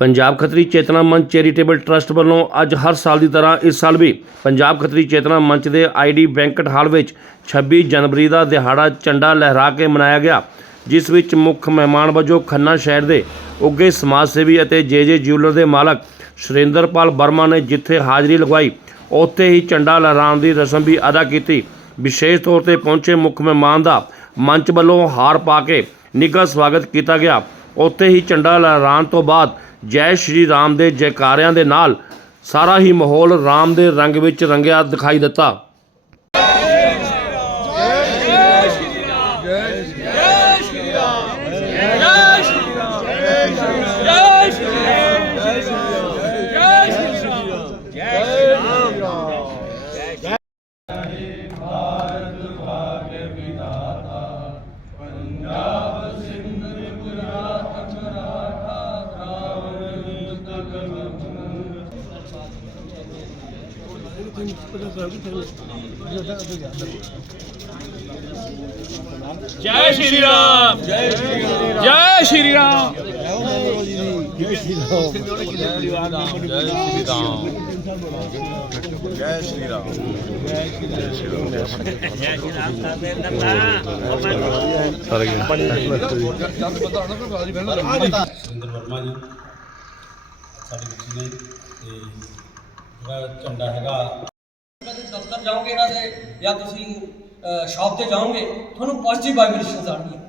ਪੰਜਾਬ ਖੱਤਰੀ ਚੇਤਨਾ ਮੰਚ charitable trust ਵੱਲੋਂ ਅੱਜ ਹਰ ਸਾਲ ਦੀ ਤਰ੍ਹਾਂ ਇਸ ਸਾਲ ਵੀ ਪੰਜਾਬ ਖੱਤਰੀ ਚੇਤਨਾ ਮੰਚ ਦੇ ਆਈਡੀ ਬੈਂਕਟ ਹਾਲ ਵਿੱਚ 26 ਜਨਵਰੀ ਦਾ ਦਿਹਾੜਾ ਝੰਡਾ ਲਹਿਰਾ ਕੇ ਮਨਾਇਆ ਗਿਆ, ਜਿਸ ਵਿੱਚ ਮੁੱਖ ਮਹਿਮਾਨ ਵਜੋਂ ਖੰਨਾ ਸ਼ਹਿਰ ਦੇ ਉੱਗੇ ਸਮਾਜ ਸੇਵੀ ਅਤੇ ਜੇ ਜੇ ਜਿਊਲਰ ਦੇ ਮਾਲਕ ਸੁਰਿੰਦਰਪਾਲ ਵਰਮਾ ਨੇ ਜਿੱਥੇ ਹਾਜ਼ਰੀ ਲਗਵਾਈ, ਉੱਥੇ ਹੀ ਝੰਡਾ ਲਹਿਰਾਉਣ ਦੀ ਰਸਮ ਵੀ ਅਦਾ ਕੀਤੀ। ਵਿਸ਼ੇਸ਼ ਤੌਰ ਤੇ ਪਹੁੰਚੇ ਮੁੱਖ ਮਹਿਮਾਨ ਦਾ ਮੰਚ ਵੱਲੋਂ ਹਾਰ ਪਾ ਕੇ ਨਿੱਘਾ ਸਵਾਗਤ ਕੀਤਾ ਗਿਆ। ਉੱਥੇ ਹੀ ਝੰਡਾ ਲਹਿਰਾਉਣ ਤੋਂ ਬਾਅਦ ਜੈ ਸ਼੍ਰੀ ਰਾਮ ਦੇ ਜੈਕਾਰਿਆਂ ਦੇ ਨਾਲ ਸਾਰਾ ਹੀ ਮਾਹੌਲ ਰਾਮ ਦੇ ਰੰਗ ਵਿੱਚ ਰੰਗਿਆ ਦਿਖਾਈ ਦਿੱਤਾ। ਜੈ ਸ਼੍ਰੀ ਰਾਮ ਜੈ ਸ਼੍ਰੀ ਰਾਮ ਜੈ ਸ਼੍ਰੀ ਰਾਮ ਸੁਰਿੰਦਰ ਵਰਮਾ ਜੀ ਸਾਡੇ ਬੱਚੇ ਨੇ ਤੇ ਝੰਡਾ ਹੈਗਾ। ਕਦੇ ਦਫ਼ਤਰ ਜਾਓਗੇ ਇਹਨਾਂ ਦੇ ਜਾਂ ਤੁਸੀਂ ਸ਼ਾਪ ਤੇ ਜਾਓਗੇ ਤੁਹਾਨੂੰ ਪੋਜ਼ਿਟਿਵ ਵਾਈਬ੍ਰੇਸ਼ਨਸ ਆਉਣਗੀਆਂ।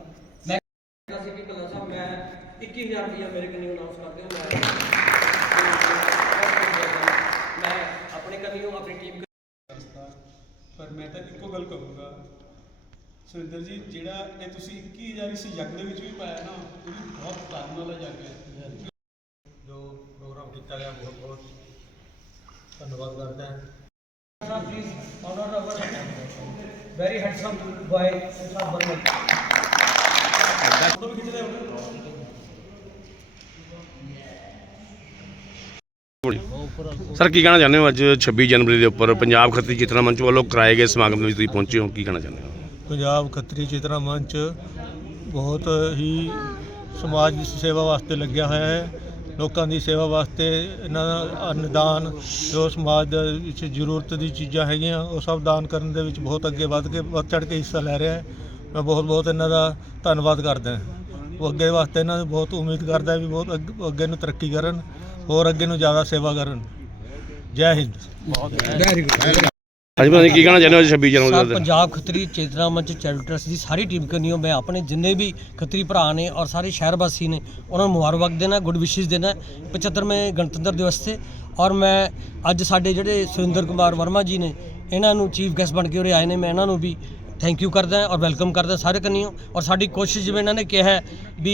ਮੈਂ ਕਹਿੰਦਾ ਸੀ ਕਿ ਕਲਾ ਸਾਹਿਬ ਮੈਂ 21000 ਰੁਪਇਆ ਮੇਰੇ ਕੰਨੀ ਅਨਾਉਂਸ ਕਰ ਦਿਓ। ਮੈਂ ਮੈਂ ਆਪਣੇ ਕੰਨੀਓ ਆਪਣੀ ਟੀਮ ਪਰ ਮੈਂ ਤਾਂ ਇੱਕੋ ਗੱਲ ਕਹੂੰਗਾ। ਸੁਰਿੰਦਰ ਜੀ ਜਿਹੜਾ ਇਹ ਤੁਸੀਂ 21000 ਇਸ ਜੱਗ ਦੇ ਵਿੱਚ ਵੀ ਪਾਇਆ ਨਾ ਉਹ ਬਹੁਤ ਧੰਨ ਵਾਲਾ ਜੱਗ ਹੈ। ਜੋ ਪ੍ਰੋਗਰਾਮ ਕੀਤਾ ਗਿਆ ਬਹੁਤ ਬਹੁਤ ਧੰਨਵਾਦ ਕਰਦਾ ਹਾਂ। Sahib please honour our very handsome boy Sahib Barman photo ਵੀ ਖਿੱਚਦੇ ਹੋ ਸਰ ਕੀ ਕਹਿਣਾ ਚਾਹੁੰਦੇ ਹੋ? ਅੱਜ 26 ਜਨਵਰੀ ਦੇ ਉੱਪਰ ਪੰਜਾਬ ਖੱਤਰੀ ਚੇਤਨਾ ਮੰਚ ਵੱਲੋਂ ਕਰਾਏ ਗਏ ਸਮਾਗਮ ਦੇ ਵਿੱਚ ਤੁਸੀਂ ਪਹੁੰਚੇ ਹੋ। ਕੀ ਕਹਿਣਾ ਚਾਹੁੰਦੇ ਹੋ? ਪੰਜਾਬ ਖੱਤਰੀ ਚੇਤਨਾ ਮੰਚ ਬਹੁਤ ਹੀ ਸਮਾਜ ਦੀ ਸੇਵਾ ਵਾਸਤੇ ਲੱਗਿਆ ਹੋਇਆ ਹੈ। ਲੋਕਾਂ ਦੀ ਸੇਵਾ ਵਾਸਤੇ ਇਹਨਾਂ ਦਾ ਅਨਦਾਨ, ਜੋ ਸਮਾਜ ਦੇ ਵਿੱਚ ਜ਼ਰੂਰਤ ਦੀ ਚੀਜ਼ਾਂ ਹੈਗੀਆਂ, ਉਹ ਸਭ ਦਾਨ ਕਰਨ ਦੇ ਵਿੱਚ ਬਹੁਤ ਅੱਗੇ ਵੱਧ ਕੇ, ਵੱਧ ਚੜ ਕੇ ਹਿੱਸਾ ਲੈ ਰਿਹਾ ਹੈ। ਮੈਂ ਬਹੁਤ ਬਹੁਤ ਇਹਨਾਂ ਦਾ ਧੰਨਵਾਦ ਕਰਦਾ ਉਹ ਅੱਗੇ ਵਾਸਤੇ ਇਹਨਾਂ ਨੂੰ ਬਹੁਤ ਉਮੀਦ ਕਰਦਾ ਵੀ ਬਹੁਤ ਅੱਗ- ਅੱਗੇ ਨੂੰ ਤਰੱਕੀ ਕਰਨ, ਹੋਰ ਅੱਗੇ ਨੂੰ ਜ਼ਿਆਦਾ ਸੇਵਾ ਕਰਨ। ਜੈ ਹਿੰਦ। ਅੱਜ ਪਤਾ ਨਹੀਂ ਕੀ ਕਹਿਣਾ ਚਾਹੁੰਦੇ ਹੋ ਅੱਜ 26 ਜਨਵਰੀ ਦਾ ਦਿਨ? ਪੰਜਾਬ ਖੱਤਰੀ ਚੇਤਨਾ ਮੰਚ ਚੈਰਿਟੀ ਟਰਸਟ ਦੀ ਸਾਰੀ ਟੀਮ ਕਰਨੀਓ ਮੈਂ ਆਪਣੇ ਜਿੰਨੇ ਵੀ ਖੱਤਰੀ ਭਰਾ ਨੇ ਔਰ ਸਾਰੇ ਸ਼ਹਿਰ ਵਾਸੀ ਨੇ ਉਹਨਾਂ ਨੂੰ ਮੁਬਾਰਕਬਾਦ ਦੇਣਾ ਗੁੱਡ ਵਿਸ਼ੇਸ ਦੇਣਾ 75ਵੇਂ ਗਣਤੰਤਰ ਦਿਵਸ ਤੇ ਔਰ ਮੈਂ ਅੱਜ ਸਾਡੇ ਜਿਹੜੇ ਸੁਰਿੰਦਰ ਕੁਮਾਰ ਵਰਮਾ ਜੀ ਨੇ ਇਹਨਾਂ ਨੂੰ ਚੀਫ ਗੈਸਟ ਬਣ ਕੇ ਉਰੇ ਆਏ ਨੇ ਮੈਂ ਇਹਨਾਂ ਨੂੰ ਵੀ ਥੈਂਕ ਯੂ ਕਰਦਾ ਔਰ ਵੈਲਕਮ ਕਰਦਾ ਸਾਰੇ ਕੰਨੀਓ। ਔਰ ਸਾਡੀ ਕੋਸ਼ਿਸ਼ ਜਿਵੇਂ ਇਹਨਾਂ ਨੇ ਕਿਹਾ ਹੈ ਵੀ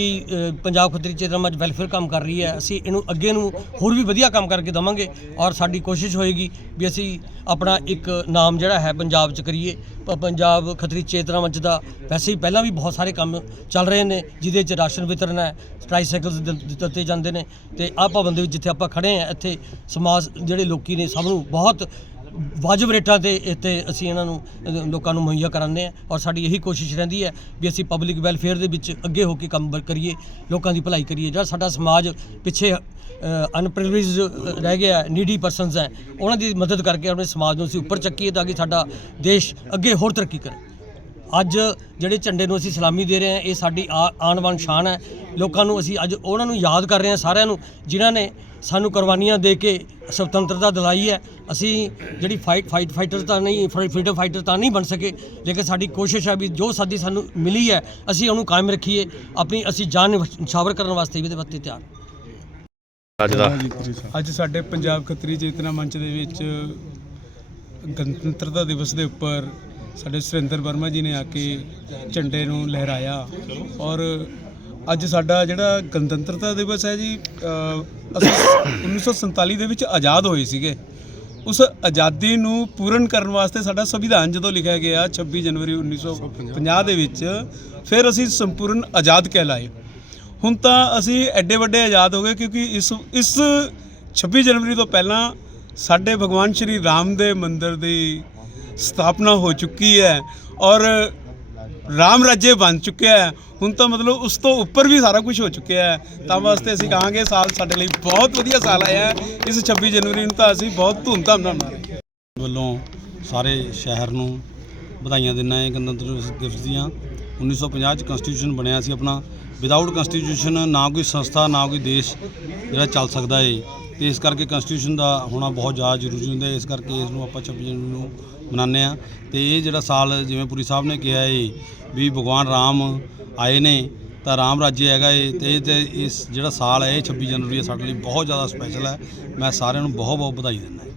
ਪੰਜਾਬ ਖੱਤਰੀ ਚੇਤਨਾ ਮੰਚ ਵੈਲਫੇਅਰ ਕੰਮ ਕਰ ਰਹੀ ਹੈ। ਅਸੀਂ ਇਹਨੂੰ ਅੱਗੇ ਨੂੰ ਹੋਰ ਵੀ ਵਧੀਆ ਕੰਮ ਕਰਕੇ ਦਵਾਂਗੇ ਔਰ ਸਾਡੀ ਕੋਸ਼ਿਸ਼ ਹੋਏਗੀ ਵੀ ਅਸੀਂ ਆਪਣਾ ਇੱਕ ਨਾਮ ਜਿਹੜਾ ਹੈ ਪੰਜਾਬ 'ਚ ਕਰੀਏ। ਪ- ਪੰਜਾਬ ਖਤਰੀ ਚੇਤਨਾ ਮੰਚ ਦਾ ਵੈਸੇ ਹੀ ਪਹਿਲਾਂ ਵੀ ਬਹੁਤ ਸਾਰੇ ਕੰਮ ਚੱਲ ਰਹੇ ਨੇ, ਜਿਹਦੇ 'ਚ ਰਾਸ਼ਨ ਵਿਤਰਨ ਹੈ ਟ੍ਰਾਈਸਾਈਕਲਸ ਦਿੱਤੇ ਜਾਂਦੇ ਨੇ। ਤੇ ਆਹ ਭਵਨ ਦੇ ਵਿੱਚ ਜਿੱਥੇ ਆਪਾਂ ਖੜੇ ਆ ਇੱਥੇ ਸਮਾਜ, ਜਿਹੜੇ ਲੋਕੀ ਨੇ ਸਭ ਨੂੰ ਬਹੁਤ ਵਾਜਬ ਰੇਟਾਂ ਤੇ ਇੱਥੇ ਅਸੀਂ ਇਹਨਾਂ ਨੂੰ ਅ, ਲੋਕਾਂ ਨੂੰ ਮੁਹੱਈਆ ਕਰਾਉਂਦੇ ਹਾਂ ਔਰ ਸਾਡੀ ਇਹੀ ਕੋਸ਼ਿਸ਼ ਰਹਿੰਦੀ ਹੈ ਵੀ ਅਸੀਂ ਪਬਲਿਕ ਵੈਲਫੇਅਰ ਦੇ ਵਿੱਚ ਅੱਗੇ ਹੋ ਕੇ ਕੰਮ ਬ- ਕਰੀਏ ਲੋਕਾਂ ਦੀ ਭਲਾਈ ਕਰੀਏ। ਜਿਹੜਾ ਸਾਡਾ ਸਮਾਜ ਪਿੱਛੇ ਅਨਪ੍ਰਿਵਿਲੇਜ ਰਹਿ ਗਿਆ ਨੀਡੀ ਪਰਸਨਸ ਹੈ ਉਹਨਾਂ ਦੀ ਮਦਦ ਕਰਕੇ ਆਪਣੇ ਸਮਾਜ ਨੂੰ ਅਸੀਂ ਉੱਪਰ ਚੱਕੀਏ ਤਾਂ ਕਿ ਸਾਡਾ ਦੇਸ਼ ਅੱਗੇ ਹੋਰ ਤਰੱਕੀ ਕਰੇ। ਅੱਜ ਜਿਹੜੇ ਝੰਡੇ ਨੂੰ ਅਸੀਂ ਸਲਾਮੀ ਦੇ ਰਹੇ ਹਾਂ ਇਹ ਸਾਡੀ ਆ- ਆਉਣ ਵਾਲੀ ਸ਼ਾਨ ਹੈ। ਲੋਕਾਂ ਨੂੰ ਅਸੀਂ ਅੱਜ ਉਹਨਾਂ ਨੂੰ ਯਾਦ ਕਰ ਰਹੇ ਹਾਂ ਸਾਰਿਆਂ ਨੂੰ ਜਿਨ੍ਹਾਂ ਨੇ ਸਾਨੂੰ ਕੁਰਬਾਨੀਆਂ ਦੇ ਕੇ ਸੁਤੰਤਰਤਾ ਦਿਲਾਈ ਹੈ। ਅਸੀਂ ਜਿਹੜੀ ਫਾਈਟ ਫਾਈਟ ਫਾਈਟਰ ਤਾਂ ਨਹੀਂ ਫਰੀडम ਫਾਈਟਰ ਤਾਂ ਨਹੀਂ ਬਣ ਸਕੇ ਲੇਕਿਨ ਸਾਡੀ ਕੋਸ਼ਿਸ਼ ਹੈ ਵੀ ਜੋ ਸਾਡੀ ਸਾਨੂੰ ਮਿਲੀ ਹੈ ਅਸੀਂ ਉਹਨੂੰ ਕਾਇਮ ਰੱਖੀਏ। ਆਪਣੀ ਅਸੀਂ ਜਾਨ ਨਿਛਾਵਰ ਕਰਨ ਵਾਸਤੇ ਵੀ ਇਹਦੇ ਵਾਸਤੇ ਤਿਆਰ। ਅੱਜ ਦਾ। ਅੱਜ ਸਾਡੇ ਪੰਜਾਬ ਖੱਤਰੀ ਚੇਤਨਾ ਮੰਚ ਦੇ ਵਿੱਚ ਗਣਤੰਤਰਤਾ ਦਿਵਸ ਦੇ ਉੱਪਰ ਸਾਡੇ ਸੁਰਿੰਦਰ ਵਰਮਾ ਜੀ ਨੇ ਆ ਕੇ ਝੰਡੇ ਨੂੰ ਲਹਿਰਾਇਆ। ਔਰ ਅੱਜ ਸਾਡਾ ਜਿਹੜਾ ਗਣਤੰਤਰਤਾ ਦਿਵਸ ਹੈ ਜੀ ਅ, ਅਸੀਂ 1947 ਦੇ ਵਿੱਚ ਆਜ਼ਾਦ ਹੋਏ ਸੀਗੇ। ਉਸ ਆਜ਼ਾਦੀ ਨੂੰ ਪੂਰਨ ਕਰਨ ਵਾਸਤੇ ਸਾਡਾ ਸੰਵਿਧਾਨ ਜਦੋਂ ਲਿਖਿਆ ਗਿਆ 26 ਜਨਵਰੀ 1950 ਦੇ ਵਿੱਚ ਫਿਰ ਅਸੀਂ ਸੰਪੂਰਨ ਆਜ਼ਾਦ ਕਹਿਲਾਏ। ਹੁਣ ਤਾਂ ਅਸੀਂ ਐਡੇ ਵੱਡੇ ਆਜ਼ਾਦ ਹੋ ਗਏ ਕਿਉਂਕਿ ਇਸ ਇਸ 26 ਜਨਵਰੀ ਤੋਂ ਪਹਿਲਾਂ ਸਾਡੇ ਭਗਵਾਨ ਸ਼੍ਰੀ ਰਾਮ ਦੇ ਮੰਦਿਰ ਦੀ ਸਥਾਪਨਾ ਹੋ ਚੁੱਕੀ ਹੈ ਔਰ ਰਾਮ ਰਾਜੇ ਬਣ ਚੁੱਕਿਆ ਹੈ। ਹੁਣ ਤਾਂ ਮਤਲਬ ਉਸ ਤੋਂ ਉੱਪਰ ਵੀ ਸਾਰਾ ਕੁਝ ਹੋ ਚੁੱਕਿਆ ਹੈ। ਤਾਂ ਵਾਸਤੇ ਅਸੀਂ ਕਹਾਂਗੇ ਸਾਲ ਸਾਡੇ ਲਈ ਬਹੁਤ ਵਧੀਆ ਸਾਲ ਆਇਆ ਇਸ 26 ਜਨਵਰੀ ਨੂੰ ਤਾਂ ਅਸੀਂ ਬਹੁਤ ਧੂਮਧਾਮ ਨਾਲ ਮਨਾਵਾਂਗੇ। ਵੱਲੋਂ ਸਾਰੇ ਸ਼ਹਿਰ ਨੂੰ ਵਧਾਈਆਂ ਦਿੰਦਾ ਹੈ। ਗਣਤੰਤਰ ਦਿਵਸ ਦੀਆਂ 1950 ਚ ਕਨਸਟੀਟਿਊਸ਼ਨ ਬਣਿਆ ਸੀ ਆਪਣਾ। ਵਿਦਆਊਟ ਕਨਸਟੀਟਿਊਸ਼ਨ ਨਾ ਕੋਈ ਸੰਸਥਾ, ਨਾ ਕੋਈ ਦੇਸ਼ ਜਿਹੜਾ ਚੱਲ ਸਕਦਾ ਏ। ਤੇ ਇਸ ਕਰਕੇ ਕਨਸਟੀਟਿਊਸ਼ਨ ਦਾ ਹੋਣਾ ਬਹੁਤ ਜ਼ਿਆਦਾ ਜ਼ਰੂਰੀ ਹੁੰਦਾ ਹੈ। ਇਸ ਕਰਕੇ ਇਸ ਨੂੰ ਆਪਾਂ 26 ਜਨਵਰੀ ਨੂੰ ਮਨਾਉਂਦੇ ਆ ਤੇ ਇਹ ਜਿਹੜਾ ਸਾਲ ਜਿਵੇਂ ਪੁਰੀ ਸਾਹਿਬ ਨੇ ਕਿਹਾ ਏ ਵੀ ਭਗਵਾਨ ਰਾਮ ਆਏ ਨੇ, ਤਾਂ ਰਾਮ ਰਾਜੇ ਹੈਗਾ ਏ ਤੇ ਇਹ ਤੇ ਇਸ ਜਿਹੜਾ ਸਾਲ ਹੈ, ਇਹ 26 ਜਨਵਰੀ ਹੈ, ਸਾਡੇ ਲਈ ਬਹੁਤ ਜ਼ਿਆਦਾ ਸਪੈਸ਼ਲ ਹੈ। ਮੈਂ ਸਾਰਿਆਂ ਨੂੰ ਬਹੁਤ ਬਹੁਤ ਵਧਾਈ ਦਿੰਦਾ